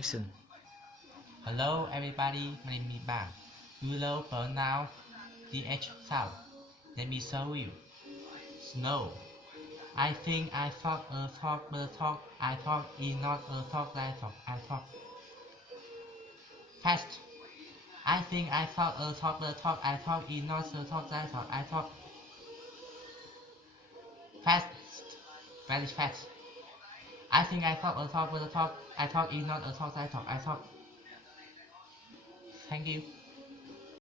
Action. Hello everybody, my name is Bang. You know pronoun DH sound. Let me show you. Snow. I think I thought a talk the talk I talk is not a talk I talk. Fast. I think I thought a talk the talk I talk is not a talk I talk. Fast. Very fast. I think I thought a talk the talk I talk is not a talk I talk. Thank you.